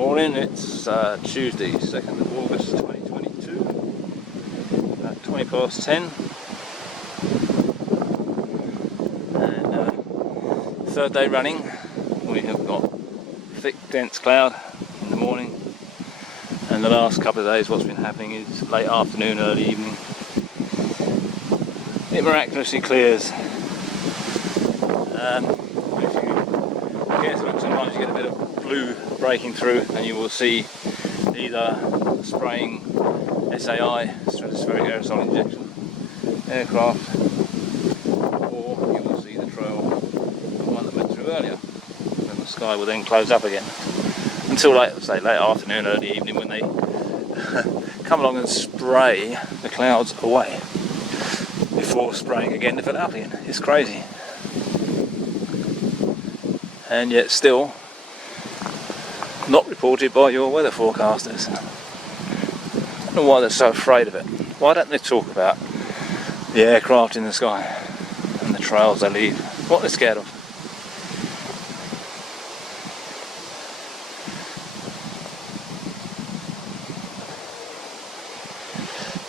Morning, it's Tuesday, 2nd of August 2022, about 20 past 10, and third day running. We have got thick dense cloud in the morning, and the last couple of days what's been happening is late afternoon, early evening it miraculously clears. If you care to look, sometimes you get a bit of blue breaking through, and you will see either spraying SAI, Stratospheric Aerosol Injection aircraft, or you will see the trail, the one that went through earlier, and the sky will then close up again until late afternoon, early evening, when they come along and spray the clouds away before spraying again to fill it up again. It's crazy. And yet still not reported by your weather forecasters. I don't know why they're so afraid of it. Why don't they talk about the aircraft in the sky and the trails they leave? What they're scared of.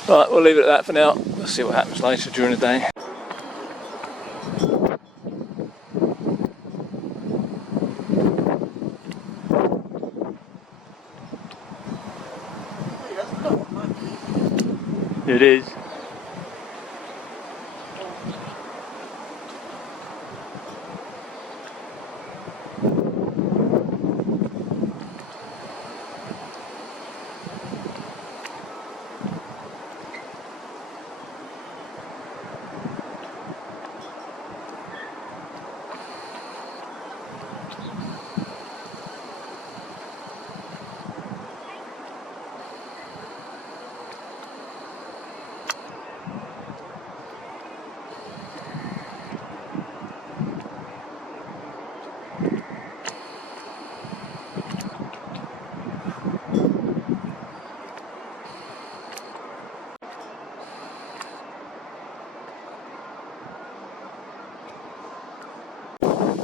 Right, we'll leave it at that for now. We'll see what happens later during the day. It is.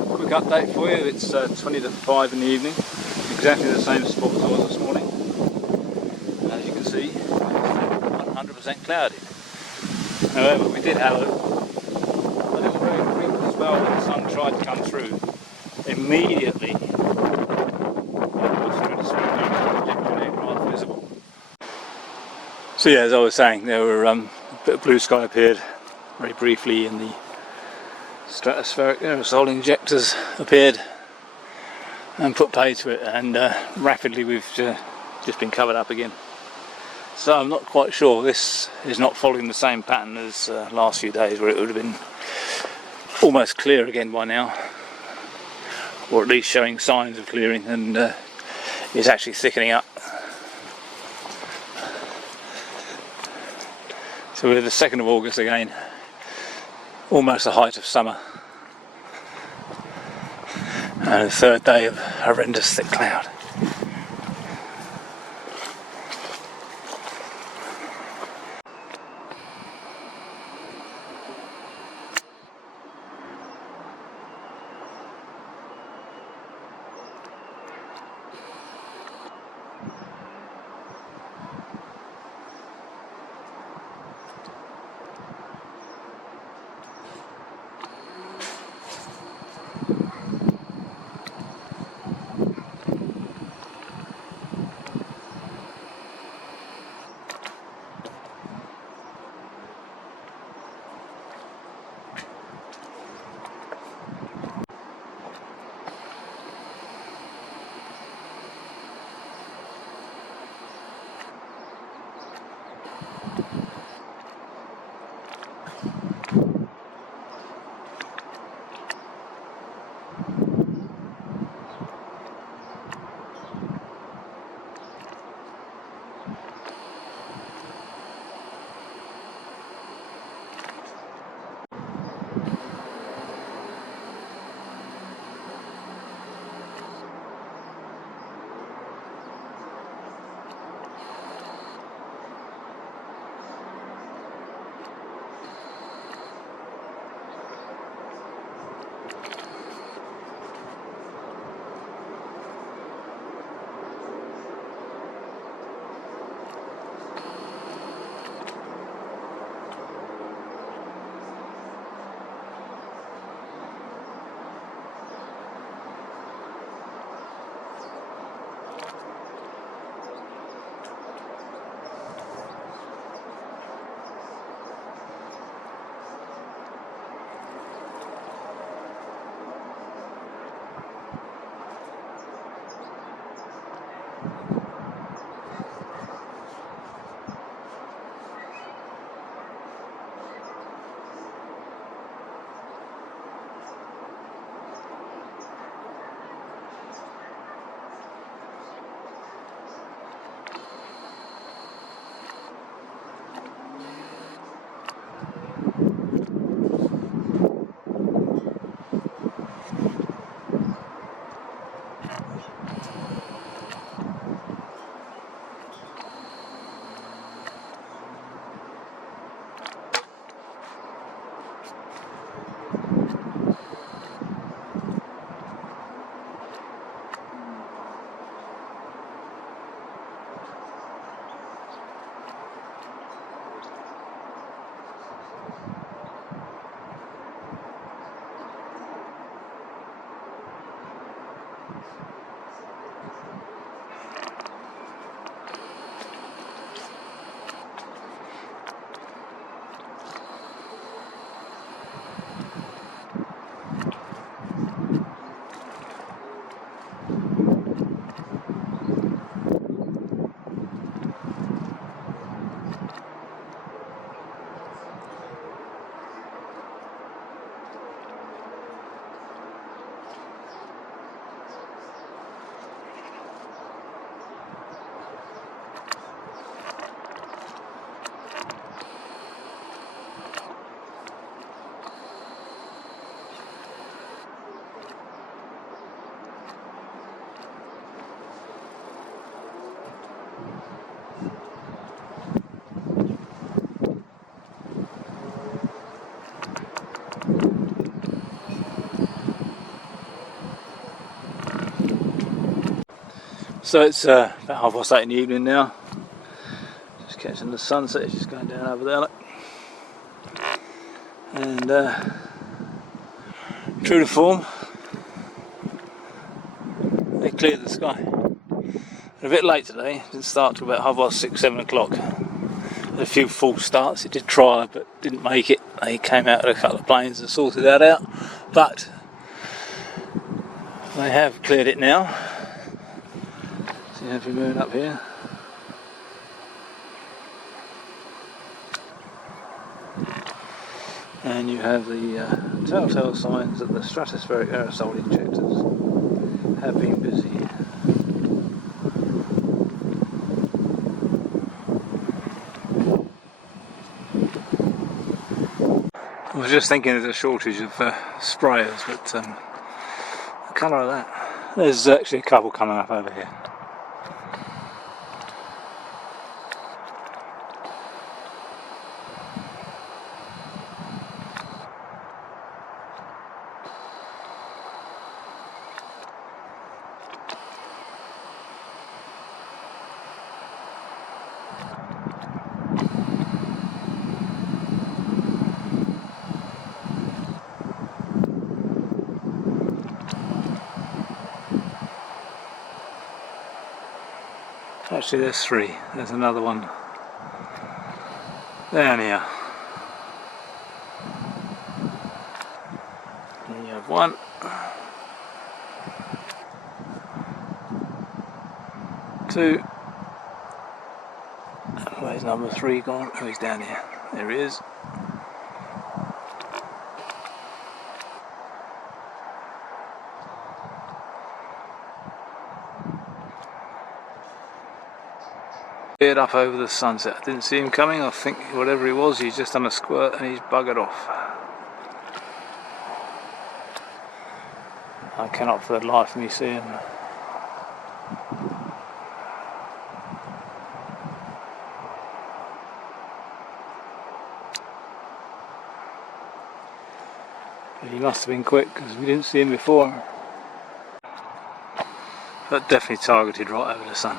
Quick update for you, it's 20 to 5 in the evening, exactly the same spot as I was this morning. And as you can see, 100% cloudy. However, we did have a little very brief spell when the sun tried to come through. Immediately, aircraft visible. So yeah, as I was saying, there were a bit of blue sky appeared very briefly, and the Stratospheric Aerosol injectors appeared and put pay to it, and rapidly we've just been covered up again. So I'm not quite sure. This is not following the same pattern as last few days, where it would have been almost clear again by now, or at least showing signs of clearing, and it's actually thickening up. So we're the 2nd of August again, almost the height of summer, and the third day of horrendous thick cloud. So it's about 8:30 in the evening now. Just catching the sunset, it's just going down over there. Look. And true to form, they cleared the sky. They're a bit late today, didn't start till about 6:30, 7 o'clock. Had a few false starts, it did try but didn't make it. They came out with a couple of planes and sorted that out, but they have cleared it now. So you have your moon up here. And you have the telltale signs that the stratospheric aerosol injectors have been busy. I was just thinking there's a shortage of sprayers, but the colour of that. There's actually a couple coming up over here. Actually there's three, there's another one down here. And you have one. Two. Where's number three gone? Oh, he's down here. There he is. Up over the sunset. I didn't see him coming. I think whatever he was, he's just done a squirt and he's buggered off. I cannot for the life of me see him. But he must have been quick because we didn't see him before. But definitely targeted right over the sun.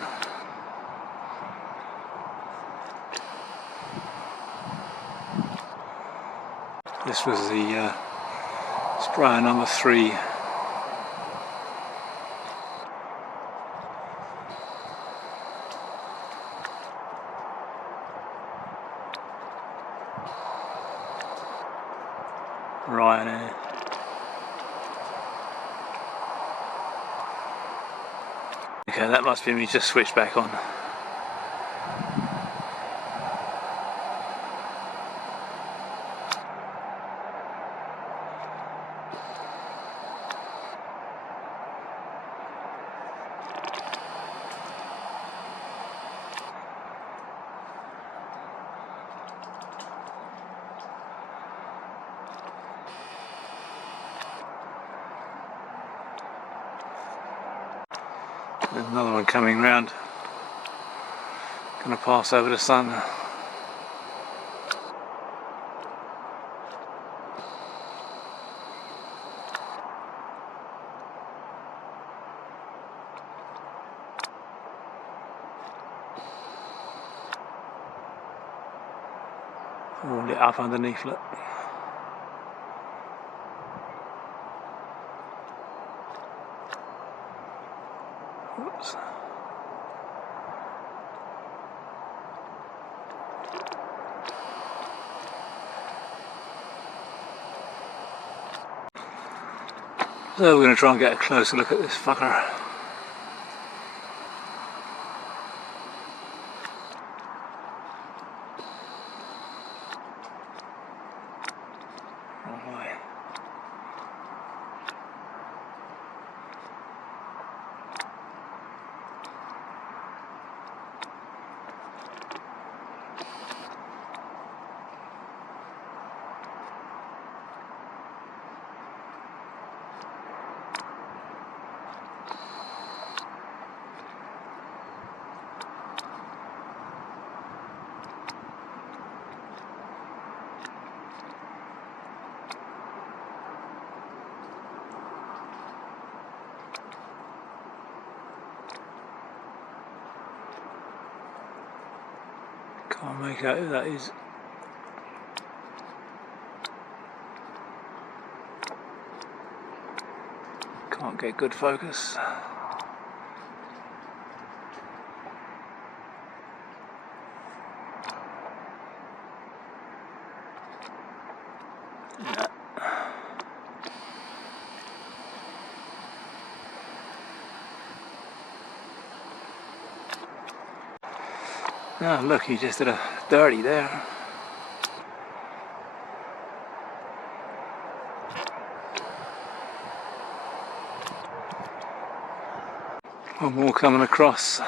This was the sprayer number 3. Ryanair. Okay, that must be me just switched back on. There's another one coming round. Gonna pass over the sun. All lit up underneath, look. Oops. So we're going to try and get a closer look at this fucker. Can't make out who that is. Can't get good focus. Oh look, he just did a dirty there. One more coming across.